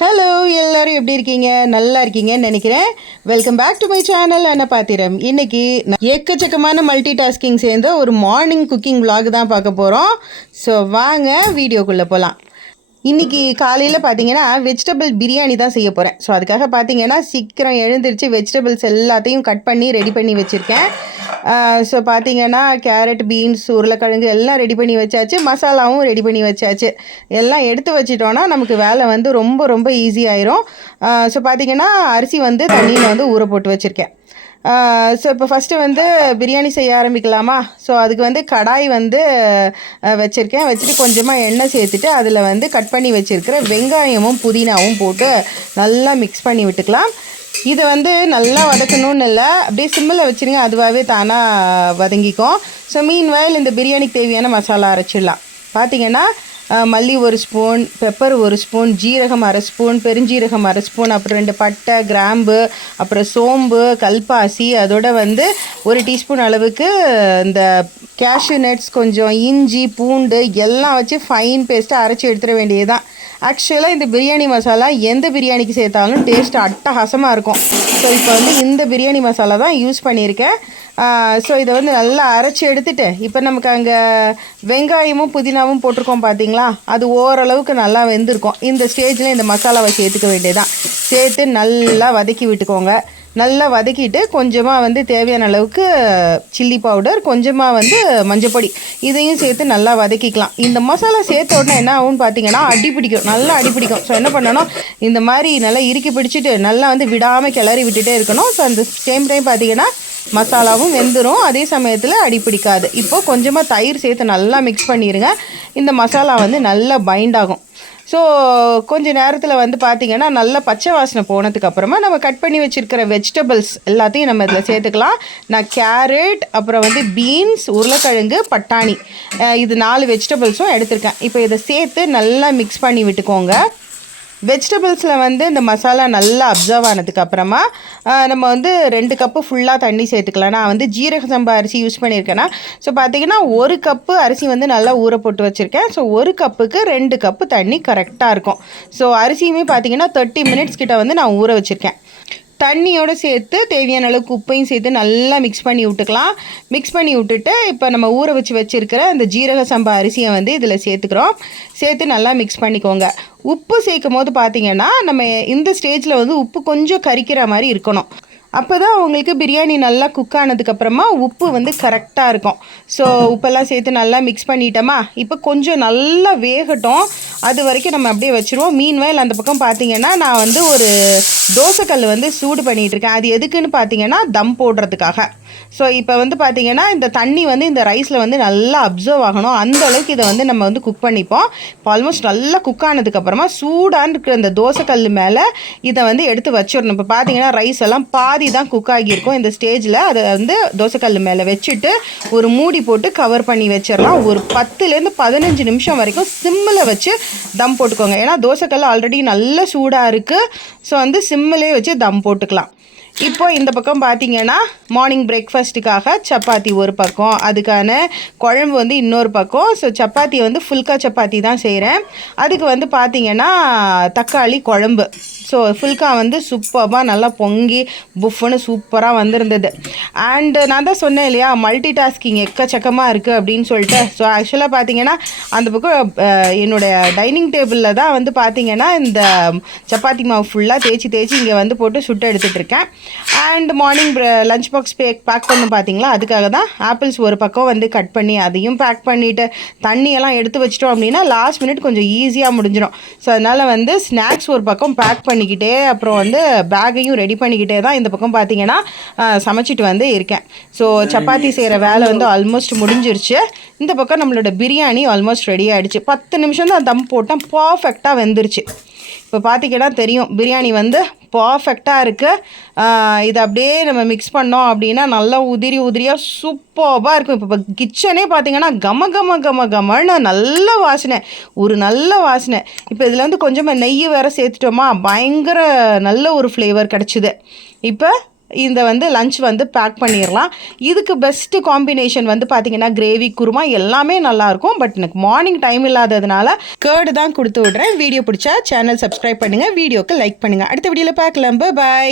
Hello எல்லாரும் எப்படி இருக்கீங்க? நல்லா இருக்கீங்கன்னு நினைக்கிறேன். Welcome back to my channel Annapathiram. இன்னைக்கு எக்கச்சக்கமான மல்டி டாஸ்கிங் சேர்ந்த ஒரு மார்னிங் குக்கிங் vlog தான் பார்க்க போகிறோம். ஸோ வாங்க வீடியோக்குள்ளே போகலாம். இன்றைக்கி காலையில் பார்த்தீங்கன்னா வெஜிடபிள் பிரியாணி தான் செய்ய போகிறேன். ஸோ அதுக்காக பார்த்தீங்கன்னா சீக்கிரம் எழுந்திரிச்சு வெஜிடபிள்ஸ் எல்லாத்தையும் கட் பண்ணி ரெடி பண்ணி வச்சுருக்கேன். ஸோ பார்த்தீங்கன்னா கேரட், பீன்ஸ், உருளைக்கிழங்கு எல்லாம் ரெடி பண்ணி வச்சாச்சு. மசாலாவும் ரெடி பண்ணி வச்சாச்சு. எல்லாம் எடுத்து வச்சிட்டோன்னா நமக்கு வேலை வந்து ரொம்ப ரொம்ப ஈஸி ஆயிரும். ஸோ பார்த்தீங்கன்னா அரிசி வந்து தண்ணியில் வந்து ஊற போட்டு வச்சுருக்கேன். ஸோ இப்போ ஃபஸ்ட்டு வந்து பிரியாணி செய்ய ஆரம்பிக்கலாமா? ஸோ அதுக்கு வந்து கடாய் வந்து வச்சுருக்கேன். வச்சுட்டு கொஞ்சமாக எண்ணெய் சேர்த்துட்டு அதில் வந்து கட் பண்ணி வச்சுருக்கிற வெங்காயமும் புதினாவும் போட்டு நல்லா மிக்ஸ் பண்ணி விட்டுக்கலாம். இதை வந்து நல்லா வதக்கணும்னு இல்லை, அப்படியே சிம்மில் வச்சுருங்க, அதுவாகவே தானாக வதங்கிக்கும். ஸோ மீன்வைல் இந்த பிரியாணிக்கு தேவையான மசாலா அரைச்சிடலாம். பார்த்திங்கன்னா மல்லி 1 ஸ்பூன், பெப்பர் 1 ஸ்பூன், ஜீரகம் 1/2 ஸ்பூன், பெருஞ்சீரகம் 1/2 ஸ்பூன், அப்புறம் 2 பட்டை, கிராம்பு, அப்புறம் சோம்பு, கல்பாசி, அதோட வந்து 1 டீஸ்பூன் அளவுக்கு இந்த கேஷ்யூ நட்ஸ், கொஞ்சம் இஞ்சி, பூண்டு எல்லாம் வச்சு ஃபைன் பேஸ்ட்டாக அரைச்சி எடுத்துட வேண்டியது தான். ஆக்சுவலாக இந்த பிரியாணி மசாலா எந்த பிரியாணிக்கு சேர்த்தாலும் டேஸ்ட் அட்டகாசமாக இருக்கும். ஸோ இப்போ வந்து இந்த பிரியாணி மசாலா தான் யூஸ் பண்ணியிருக்கேன். ஸோ இதை வந்து நல்லா அரைச்சி எடுத்துகிட்டு இப்போ நமக்கு அங்கே வெங்காயமும் புதினாவும் போட்டிருக்கோம் பார்த்தீங்களா, அது ஓரளவுக்கு நல்லா வெந்திருக்கும். இந்த ஸ்டேஜில் இந்த மசாலாவை சேர்த்துக்க வேண்டியதான். சேர்த்து நல்லா வதக்கி விட்டுக்கோங்க. நல்லா வதக்கிட்டு கொஞ்சமாக வந்து தேவையான அளவுக்கு சில்லி பவுடர், கொஞ்சமாக வந்து மஞ்சப்பொடி, இதையும் சேர்த்து நல்லா வதக்கிக்கலாம். இந்த மசாலா சேர்த்த உடனே என்ன ஆகும்னு பார்த்தீங்கன்னா அடிப்பிடிக்கும், நல்லா அடிப்பிடிக்கும். ஸோ என்ன பண்ணணும், இந்த மாதிரி நல்லா இறுக்கி பிடிச்சிட்டு நல்லா வந்து விடாமல் கிளறி விட்டுட்டே இருக்கணும். ஸோ அந்த சேம் டைம் பார்த்தீங்கன்னா மசாலாவும் வெந்துடும், அதே சமயத்தில் அடிப்பிடிக்காது. இப்போது கொஞ்சமாக தயிர் சேர்த்து நல்லா மிக்ஸ் பண்ணிடுங்க. இந்த மசாலா வந்து நல்லா பைண்ட் ஆகும். ஸோ கொஞ்சம் நேரத்தில் வந்து பார்த்திங்கன்னா நல்லா பச்சை வாசனை போனதுக்கப்புறமா நம்ம கட் பண்ணி வச்சுருக்கிற வெஜிடபிள்ஸ் எல்லாத்தையும் நம்ம இதில் சேர்த்துக்கலாம். நான் கேரட், அப்புறம் வந்து பீன்ஸ், உருளைக்கிழங்கு, பட்டாணி, இது 4 வெஜிடபிள்ஸும் எடுத்திருக்கேன். இப்போ இதை சேர்த்து நல்லா மிக்ஸ் பண்ணி விட்டுக்கோங்க. வெஜிடபிள்ஸில் வந்து இந்த மசாலா நல்லா அப்சர்வ் ஆனதுக்கப்புறமா நம்ம வந்து 2 கப்பு ஃபுல்லாக தண்ணி சேர்த்துக்கலாம். நான் வந்து ஜீரக சம்பா அரிசி யூஸ் பண்ணியிருக்கேன்னா, ஸோ பார்த்திங்கன்னா 1 கப்பு அரிசி வந்து நல்லா ஊற போட்டு வச்சுருக்கேன். ஸோ 1 கப்புக்கு 2 கப்பு தண்ணி கரெக்டாக இருக்கும். ஸோ அரிசியுமே பார்த்திங்கன்னா 30 மினிட்ஸ் கிட்ட வந்து நான் ஊற வச்சுருக்கேன். தண்ணியோடு சேர்த்து தேவையான அளவுக்கு உப்பையும் சேர்த்து நல்லா மிக்ஸ் பண்ணி விட்டுக்கலாம். மிக்ஸ் பண்ணி விட்டுட்டு இப்போ நம்ம ஊற வச்சுருக்கிற அந்த ஜீரக சம்பா அரிசியை வந்து இதில் சேர்த்துக்கிறோம். சேர்த்து நல்லா மிக்ஸ் பண்ணிக்கோங்க. உப்பு சேர்க்கும் போது பார்த்திங்கன்னா நம்ம இந்த ஸ்டேஜில் வந்து உப்பு கொஞ்சம் கரிக்கிற மாதிரி இருக்கணும். அப்போ தான் உங்களுக்கு பிரியாணி நல்லா குக் ஆனதுக்கப்புறமா உப்பு வந்து கரெக்டாக இருக்கும். ஸோ உப்பெல்லாம் சேர்த்து நல்லா மிக்ஸ் பண்ணிட்டோமா, இப்போ கொஞ்சம் நல்லா வேகட்டும். அது வரைக்கும் நம்ம அப்படியே வச்சுருவோம். மீன்வைல் அந்த பக்கம் பார்த்திங்கன்னா நான் வந்து ஒரு தோசைக்கல் வந்து சூடு பண்ணிகிட்ருக்கேன். அது எதுக்குன்னு பார்த்தீங்கன்னா தம் போடுறதுக்காக. ஸோ இப்போ வந்து பார்த்திங்கன்னா இந்த தண்ணி வந்து இந்த ரைஸில் வந்து நல்லா அப்சர்வ் ஆகணும். அந்த அளவுக்கு இதை வந்து நம்ம வந்து குக் பண்ணிப்போம். இப்போ ஆல்மோஸ்ட் நல்லா குக் ஆனதுக்கப்புறமா சூடான இருக்கிற இந்த தோசைக்கல் மேலே இதை வந்து எடுத்து வச்சிடணும். இப்போ பார்த்தீங்கன்னா ரைஸ் எல்லாம் பாதி தான் குக் ஆகியிருக்கும். இந்த ஸ்டேஜில் அதை வந்து தோசைக்கல் மேலே வச்சுட்டு ஒரு மூடி போட்டு கவர் பண்ணி வச்சிடலாம். ஒரு 10லேருந்து 15 நிமிஷம் வரைக்கும் சிம்மில் வச்சு தம் போட்டுக்கோங்க. ஏன்னா தோசைக்கல் ஆல்ரெடி நல்ல சூடாக இருக்குது. ஸோ வந்து சிம்மிலே வச்சு தம் போட்டுக்கலாம். இப்போ இந்த பக்கம் பார்த்திங்கன்னா மார்னிங் பிரேக்ஃபாஸ்ட்டுக்காக சப்பாத்தி ஒரு பக்கம், அதுக்கான குழம்பு வந்து இன்னொரு பக்கம். ஸோ சப்பாத்தி வந்து ஃபுல்கா சப்பாத்தி தான் செய்கிறேன். அதுக்கு வந்து பார்த்திங்கன்னா தக்காளி குழம்பு. ஸோ ஃபுல்கா வந்து சூப்பராக நல்லா பொங்கி புஃப்னு சூப்பராக வந்திருந்தது. அண்டு நான் தான் சொன்னேன் இல்லையா, மல்டி டாஸ்கிங் எக்கச்சக்கமாக இருக்குது அப்படின்னு சொல்லிட்டு. ஸோ ஆக்சுவலாக பார்த்திங்கன்னா அந்த பக்கம் என்னுடைய டைனிங் டேபிளில் தான் வந்து பார்த்திங்கன்னா இந்த சப்பாத்தி மாவு ஃபுல்லாக தேய்ச்சி இங்கே வந்து போட்டு சுட்டு எடுத்துகிட்டு இருக்கேன். And morning lunch box pack பண்ணு பார்த்தீங்களா, அதுக்காக தான் ஆப்பிள்ஸ் ஒரு பக்கம் வந்து கட் பண்ணி அதையும் பேக் பண்ணிவிட்டு தண்ணியெல்லாம் எடுத்து வச்சிட்டோம் அப்படின்னா லாஸ்ட் மினிட் கொஞ்சம் ஈஸியாக முடிஞ்சிடும். ஸோ அதனால் வந்து ஸ்நாக்ஸ் ஒரு பக்கம் பேக் பண்ணிக்கிட்டே அப்புறம் வந்து பேக்கையும் ரெடி பண்ணிக்கிட்டே தான் இந்த பக்கம் பார்த்தீங்கன்னா சமைச்சிட்டு வந்து இருக்கேன். ஸோ சப்பாத்தி செய்கிற வேலை வந்து ஆல்மோஸ்ட் முடிஞ்சிருச்சு. இந்த பக்கம் நம்மளோட பிரியாணி ஆல்மோஸ்ட் ரெடி ஆகிடுச்சு. 10 நிமிஷம் தான் தம் போட்டேன், பர்ஃபெக்டாக வெந்துருச்சு. இப்போ பார்த்திங்கன்னா தெரியும் பிரியாணி வந்து பர்ஃபெக்டாக இருக்குது. இதை அப்படியே நம்ம மிக்ஸ் பண்ணோம் அப்படின்னா நல்லா உதிரியாக சூப்பராக இருக்கும். இப்போ கிச்சனே பார்த்திங்கன்னா கமன்னு நல்ல வாசனை, ஒரு நல்ல வாசனை. இப்போ இதில் வந்து கொஞ்சமாக நெய் வேறு சேர்த்துட்டோமா, பயங்கர நல்ல ஒரு ஃப்ளேவர் கிடச்சிது. இப்போ இந்த வந்து லஞ்ச் வந்து பேக் பண்ணிடலாம். இதுக்கு பெஸ்ட்டு காம்பினேஷன் வந்து பார்த்திங்கன்னா கிரேவி குருமா எல்லாமே நல்லாயிருக்கும். பட் எனக்கு மார்னிங் டைம் இல்லாததுனால கேர்டு தான் கொடுத்து விட்றேன். வீடியோ பிடிச்சா சேனல் சப்ஸ்கிரைப் பண்ணுங்கள், வீடியோக்கு லைக் பண்ணுங்கள். அடுத்த வீடியோவில் பார்க்கலாம். பாய்.